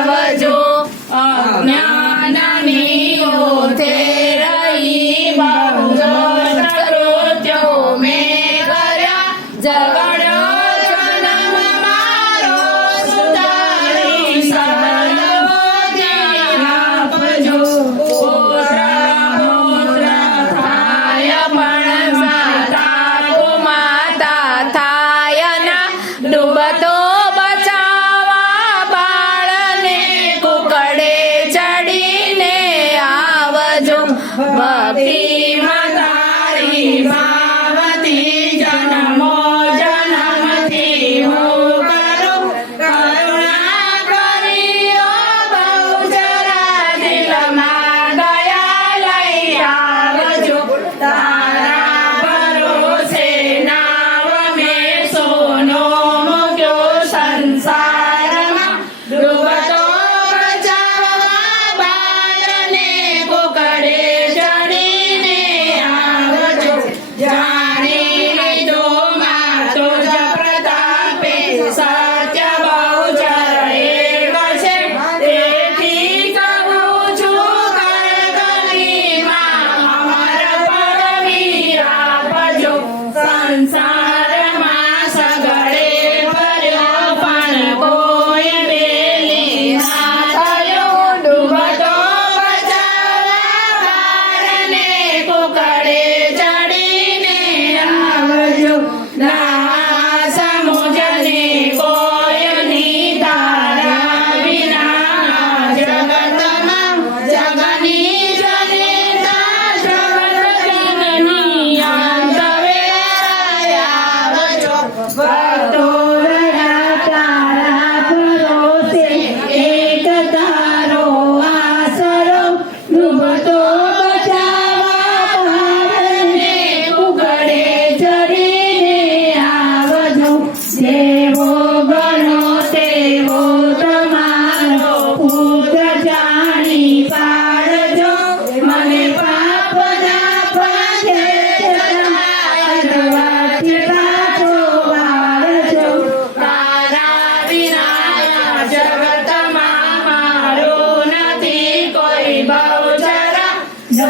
આવજો. અજ્ઞાનની ઓથે રહી બહુ કૃત્યો મેં કર્યા. જગડ ડૂબતો Bye. Bye.